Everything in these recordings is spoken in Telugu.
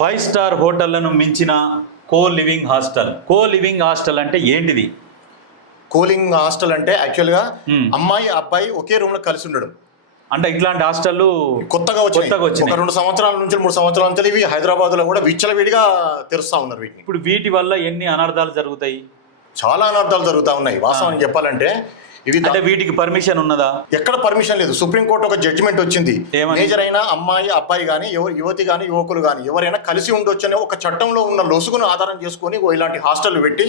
5 స్టార్ హోటళ్లను మించిన కో లివింగ్ హాస్టల్ అంటే ఏంటిది? కూలింగ్ హాస్టల్ అంటే యాక్చువల్గా అమ్మాయి అబ్బాయి ఒకే రూమ్ లో కలిసి ఉండడం. అంటే ఇట్లాంటి హాస్టల్లు కొత్తగా వచ్చాయి. ఒక 2 సంవత్సరాల నుంచి 3 సంవత్సరాల నుంచి ఇవి హైదరాబాద్ లో కూడా విచ్చలవిడిగా తెరుస్తా ఉన్నారు వీటిని. ఇప్పుడు వీటి వల్ల ఎన్ని అనర్థాలు జరుగుతాయి? చాలా అనర్థాలు జరుగుతూ ఉన్నాయి. వాస్తవానికి చెప్పాలంటే ఇవి అంటే వీటికి పర్మిషన్ ఉన్నదా? ఎక్కడ పర్మిషన్ లేదు. సుప్రీంకోర్టు ఒక జడ్జిమెంట్ వచ్చింది, మేజర్ అయినా అమ్మాయి అబ్బాయి కానీ యువతి కానీ యువకులు కానీ ఎవరైనా కలిసి ఉండొచ్చు అనే ఒక చట్టంలో ఉన్న లొసుగును ఆధారం చేసుకొని ఇలాంటి హాస్టల్ పెట్టి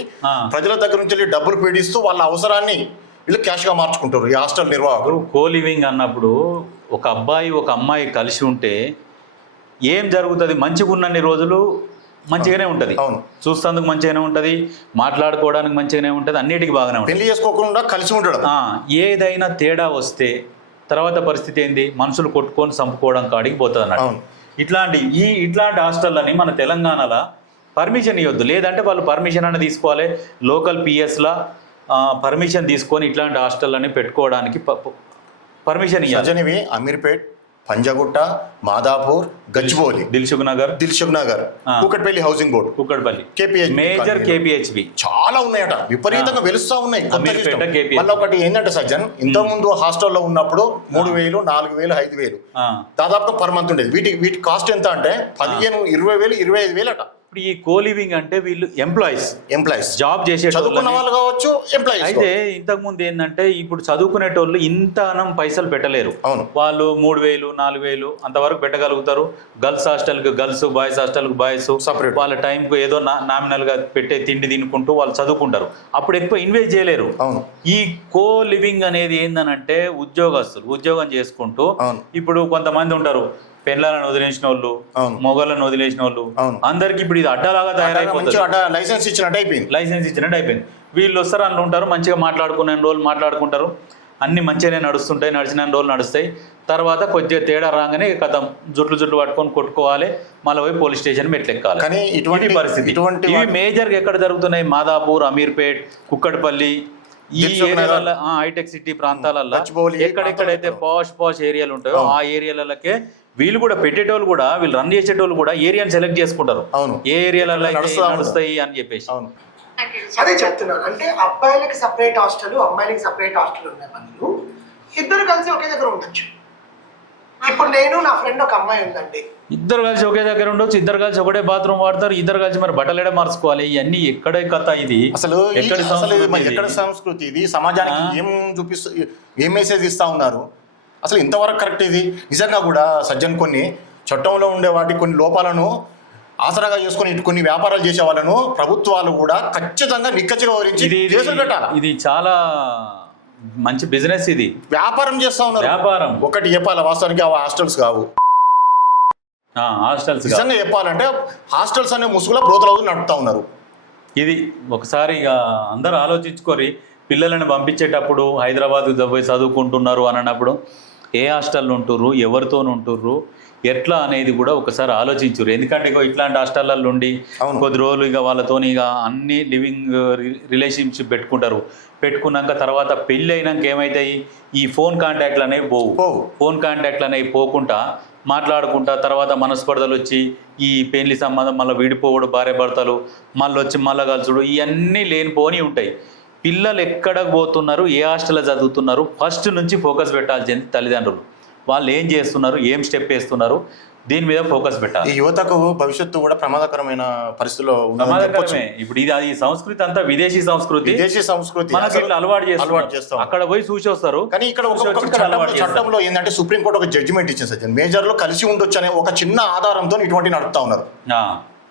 ప్రజల దగ్గర నుంచి వెళ్ళి డబ్బులు పీడిస్తూ వాళ్ళ అవసరాన్ని వీళ్ళు క్యాష్ గా మార్చుకుంటారు ఈ హాస్టల్ నిర్వాహకులు. కో లివింగ్ అన్నప్పుడు ఒక అబ్బాయి ఒక అమ్మాయి కలిసి ఉంటే ఏం జరుగుతుంది? మంచిగా ఉన్నన్ని రోజులు మంచిగానే ఉంటుంది, అవును, చూస్తేందుకు మంచిగానే ఉంటుంది, మాట్లాడుకోవడానికి మంచిగానే ఉంటుంది, అన్నిటికీ బాగానే ఉంటుంది. పెళ్లి చేసుకోకుండా కలిసి ఉండడం. ఏదైనా తేడా వస్తే తర్వాత పరిస్థితి ఏంది? మనుషులు కొట్టుకొని చంపుకోవడం కాడికి పోతుంది అన్నట్టు. ఇట్లాంటి హాస్టళ్ళని మన తెలంగాణలో పర్మిషన్ ఇవ్వద్దు. లేదంటే వాళ్ళు పర్మిషన్ అనేది తీసుకోవాలి. లోకల్ పిఎస్లా పర్మిషన్ తీసుకొని ఇట్లాంటి హాస్టళ్ళని పెట్టుకోవడానికి పర్మిషన్ ఇవ్వాలి. Ameerpet, Panjagutta, Madhapur, Gachibowli, Dilsukh Nagar, Kukatpally housing board, Kukatpally, major KPHB చాలా ఉన్నాయట, విపరీతంగా వెలుస్తా ఉన్నాయి. మళ్ళీ ఒకటి ఏంటంటే సజ్జన్, ఇంతకుముందు హాస్టల్లో ఉన్నప్పుడు 3,000, 4,000, 5,000 దాదాపుగా పర్ మంత్ ఉండేది. వీటి కాస్ట్ ఎంత అంటే 15,000, 20,000, 25,000 అట. ఇప్పుడు ఈ కో లివింగ్ అంటే వీళ్ళు ఎంప్లాయీస్ జాబ్ చేసే చదువుకున్న వాళ్ళు కావచ్చు, ఎంప్లాయీస్. అయితే ఇంతకు ముందు ఏంటంటే ఇప్పుడు చదువుకునేటోళ్ళు ఇంత పైసలు పెట్టలేరు. అవును, వాళ్ళు 3,000, 4,000 అంతవరకు పెట్టగలుగుతారు. గర్ల్స్ హాస్టల్కి గర్ల్స్, బాయ్స్ హాస్టల్కి బాయ్స్ సపరేట్. వాళ్ళ టైంకు ఏదో నామినల్ గా పెట్టే తిండి తినుకుంటూ వాళ్ళు చదువుకుంటారు. అప్పుడు ఎక్కువ ఇన్వెస్ట్ చేయలేరు. అవును, ఈ కో లివింగ్ అనేది ఏందనంటే ఉద్యోగం చేసుకుంటూ, ఇప్పుడు కొంతమంది ఉంటారు పెళ్ళాలను వదిలేసిన వాళ్ళు, మొగలను వదిలేసిన వాళ్ళు, అందరికి ఇప్పుడు ఇది అడ్డలాగా తయారైపోతుంది. లైసెన్స్ ఇచ్చినట్టు అయిపోయింది. వీళ్ళు వస్తారు, అందులో ఉంటారు, మంచిగా మాట్లాడుకునే రోజులు మాట్లాడుకుంటారు, అన్ని మంచిగానే నడుస్తుంటాయి, నడిచిన రోజులు నడుస్తాయి. తర్వాత కొద్దిగా తేడా రాగానే కథం జుట్లు పట్టుకొని కొట్టుకోవాలి, మళ్ళీ పోయి పోలీస్ స్టేషన్ మెట్లెక్కాలి. కానీ ఇటువంటి పరిస్థితి ఇవి మేజర్గా ఎక్కడ జరుగుతున్నాయి? మాదాపూర్, అమీర్పేట్, కుక్కట్పల్లి, ఈ ఏరియాల హైటెక్ సిటీ ప్రాంతాలలో ఎక్కడెక్కడైతే పాష్ ఏరియాలు ఉంటాయో ఆ ఏరియాలకే వీళ్ళు కూడా పెట్టేటోళ్ళు కూడా, వీళ్ళు రన్ చేసేటోళ్ళు కూడా ఏరియాని సెలెక్ట్ చేసుకుంటారు, ఏ ఏరియాలలో నడుస్తాయి అని చెప్పేసి. అదే చెప్తున్నాను, అంటే అబ్బాయిలకి సపరేట్ హాస్టల్, అమ్మాయిలకి సపరేట్ హాస్టల్ ఉన్నాయి. బదులు ఇద్దరు కలిసి ఒకే దగ్గర ఉండొచ్చు. ఇప్పుడు నేను నా ఫ్రెండ్ ఒక అమ్మాయి ఉందండి, ఇద్దరు కలిసి ఒకే దగ్గర ఉండొచ్చు, ఇద్దరు కలిసి ఒకటే బాత్రూమ్ వాడతారు, ఇద్దరు కలిసి మరి బట్టలేడే మార్చుకోవాలి. ఇవన్నీ ఎక్కడ కథ ఇది? అసలు ఎక్కడ సంస్కృతి ఇది? సమాజానికి ఏం చూపిస్తూ, ఏం మెసేజ్ ఇస్తా ఉన్నారు? అసలు ఇంతవరకు కరెక్ట్ ఇది? నిజంగా కూడా సజ్జన్ కొన్ని చట్టంలో ఉండే వాటి కొన్ని లోపాలను ఆసరాగా చేసుకుని కొన్ని వ్యాపారాలు చేసే వాళ్ళను ప్రభుత్వాలు కూడా ఖచ్చితంగా నిక్కచ్చిగా వివరించి కేసులు పెట్టాలి. ఇది చాలా మంచి బిజినెస్, ఇది వ్యాపారం చేస్తా ఉన్నారు. వ్యాపారం ఒకటి చెప్పాలి, వాస్తవానికి అవి హాస్టల్స్ కావు. హాస్టల్స్ నిజంగా చెప్పాలంటే హాస్టల్స్ అనే ముసుగులో బ్రోతలు నడుపుతా ఉన్నారు. ఇది ఒకసారి ఇక అందరూ ఆలోచించుకోరి. పిల్లలను పంపించేటప్పుడు హైదరాబాద్ పోయి చదువుకుంటున్నారు అని అన్నప్పుడు ఏ హాస్టల్లో ఉంటుర్రు, ఎవరితో ఉంటుర్రు, ఎట్లా అనేది కూడా ఒకసారి ఆలోచించుర్రు. ఎందుకంటే ఇక ఇట్లాంటి హాస్టల్లో ఉండి కొద్ది రోజులు ఇక వాళ్ళతో ఇక అన్ని లివింగ్ రిలేషన్షిప్ పెట్టుకున్నాక తర్వాత పెళ్ళి అయినాక ఏమవుతాయి? ఈ ఫోన్ కాంటాక్ట్లు అనేవి ఫోన్ కాంటాక్ట్లు అనేవి పోకుండా మాట్లాడుకుంటా తర్వాత మనస్పర్ధలు వచ్చి ఈ పెళ్లి సంబంధం మళ్ళీ విడిపోవడం, భార్య భర్తలు మళ్ళీ వచ్చి మళ్ళీ కలుసుడు, ఇవన్నీ లేనిపోని ఉంటాయి. పిల్లలు ఎక్కడికి పోతున్నారు, ఏ హాస్టల్లో చదువుతున్నారు, ఫస్ట్ నుంచి ఫోకస్ పెట్టాల్సింది తల్లిదండ్రులు. వాళ్ళు ఏం చేస్తున్నారు, ఏం స్టెప్ వేస్తున్నారు, దీని మీద ఫోకస్ పెట్టాలి. ఈ యువతకు భవిష్యత్తు కూడా ప్రమాదకరమైన పరిస్థితుల్లో ప్రమాదకరమే. ఇప్పుడు ఇది అది సంస్కృతి అంతా విదేశీ సంస్కృతి మనకి ఇట్లా అలవాటు చేస్తాం. అక్కడ పోయి చూసి వస్తారు. కానీ ఇక్కడ చట్టంలో ఏంటంటే సుప్రీంకోర్టు ఒక జడ్జిమెంట్ ఇచ్చింది సజ్జన్, మేజర్ లో కలిసి ఉండొచ్చు అనే ఒక చిన్న ఆధారంతో ఇటువంటి నడుపుతా ఉన్నారు.